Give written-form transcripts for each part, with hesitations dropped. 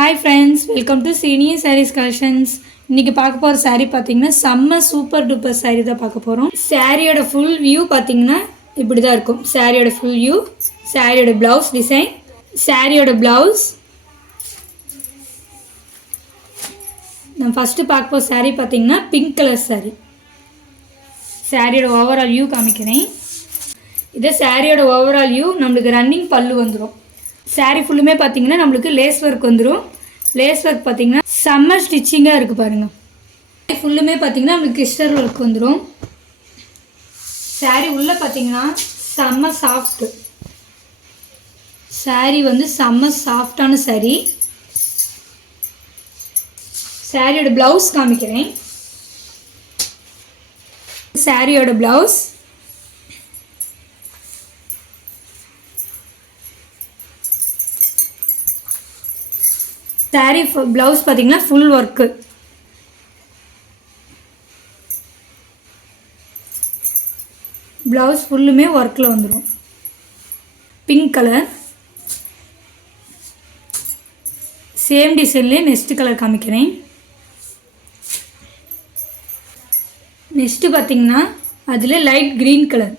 Hi friends, welcome to Senior Sarees Collections. இன்னைக்கு பார்க்க போற saree பாத்தீங்கன்னா செம்ம சூப்பர் டூப்பர் saree தான் பார்க்க போறோம். சாரியோட full view பாத்தீங்கன்னா இப்படி தான் இருக்கும். சாரியோட full view, சாரியோட blouse design, சாரியோட blouse. நான் ஃபர்ஸ்ட் பார்க்க போற saree பாத்தீங்கன்னா pink color saree. சாரியோட overall view காமிக்கிறேன். இது சாரியோட overall view நமக்கு ரன்னிங் பல்லு வந்துரும். saree ஃபுல்லுமே பாத்தீங்கன்னா நமக்கு லேஸ் வர்க் வந்துரும். லேஸ் வர்க் பாத்தீங்கன்னா சம்மர் ஸ்டிச்சிங்கா இருக்கு பாருங்க. ஃபுல்லுமே பாத்தீங்கன்னா நமக்கு கிறிஸ்டல் வர்க் வந்துரும். saree உள்ள பாத்தீங்கன்னா செம்ம சாஃப்ட். saree வந்து செம்ம சாஃப்ட்டான saree. சாரியோட blouse காமிக்கிறேன். சாரியோட blouse saree blouse பாத்தீங்கன்னா full work. blouse ஃபுல்லுமே workல வந்துரும். pink color. same designல next color காமிக்கிறேன். next பாத்தீங்கன்னா அதுல light green color.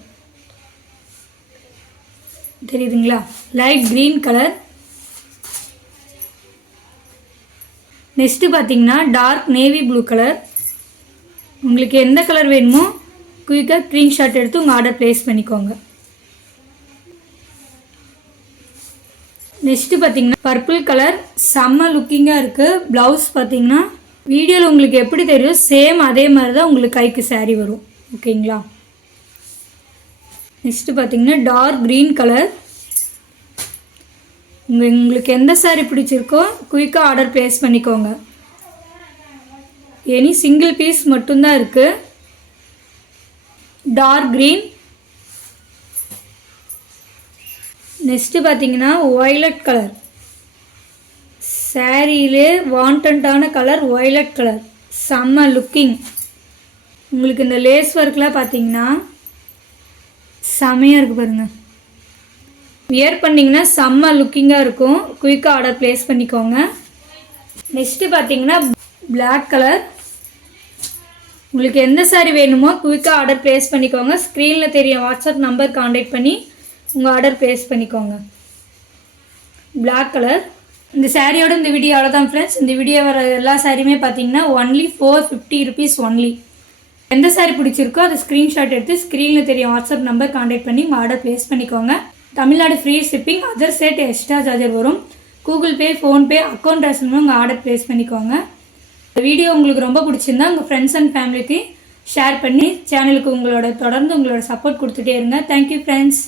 தெரியுதுங்களா? light green color. நெக்ஸ்ட் பாத்தீங்கன்னா டார்க் நேவி ப்ளூ கலர். உங்களுக்கு எந்த கலர் வேணுமோ குயிக்கா ஸ்கிரீன்ஷாட் எடுத்து உங்க ஆர்டர் பிளேஸ் பண்ணிக்கோங்க. நெக்ஸ்ட் பாத்தீங்கன்னா பர்பிள் கலர் செம்ம லுக்கிங்கா இருக்கு. பிளவுஸ் பாத்தீங்கன்னா வீடியோல உங்களுக்கு எப்படி தெரியும் சேம் அதே மாதிரி தான் உங்களுக்கு கைக்கு saree வரும். ஓகேங்களா? நெக்ஸ்ட் பாத்தீங்கன்னா டார்க் கிரீன் கலர். உங்களுக்கு எந்த saree பிடிச்சிருக்கோ குயிக்கா ஆர்டர் பிளேஸ் பண்ணிக்கோங்க. எனி சிங்கிள் பீஸ் மட்டும் தான் இருக்கு. Dark green. நெக்ஸ்ட் பாத்தீங்கன்னா வயலட் கலர். சாரியிலே வாண்டடான கலர் வயலட் கலர். செம்ம லுக்கிங். உங்களுக்கு இந்த லேஸ் ஒர்க்லாம் பாத்தீங்கன்னா செமையா இருக்கு பாருங்க. வியர் பண்ணீங்கன்னா செம்ம லுக்கிங்கா இருக்கும். குயிக்கா ஆர்டர் பிளேஸ் பண்ணிக்கோங்க. நெக்ஸ்ட் பாத்தீங்கன்னா Black கலர். உங்களுக்கு எந்த saree வேணுமோ குயிக்கா ஆர்டர் பிளேஸ் பண்ணிக்கோங்க. ஸ்கிரீன்ல தெரிய வாட்ஸ்அப் நம்பர் கான்டாக்ட் பண்ணி உங்க ஆர்டர் பிளேஸ் பண்ணிக்கோங்க. Black colour. இந்த சாரியோட இந்த வீடியோ அவ்வளவுதான் फ्रेंड्स. இந்த வீடியோ வர எல்லா சாரியுமே பாத்தீங்கன்னா only 450 rupees only. எந்த saree பிடிச்சிருக்கோ அதை ஸ்கிரீன்ஷாட் எடுத்து ஸ்கிரீன்ல தெரிய வாட்ஸ்அப் நம்பர் கான்டாக்ட் பண்ணி உங்க ஆர்டர் பிளேஸ் பண்ணிக்கோங்க. Tamil Nadu free shipping. Other state extra charger வரும். Google Pay, PhonePe, account transfer உங்கள் ஆர்டர் ப்ளேஸ் பண்ணிக்கோங்க. இந்த வீடியோ உங்களுக்கு ரொம்ப பிடிச்சிருந்தா உங்கள் ஃப்ரெண்ட்ஸ் அண்ட் ஃபேமிலிக்கு ஷேர் பண்ணி சேனலுக்கு தொடர்ந்து உங்களோட சப்போர்ட் கொடுத்துட்டே இருங்க. Thank you friends.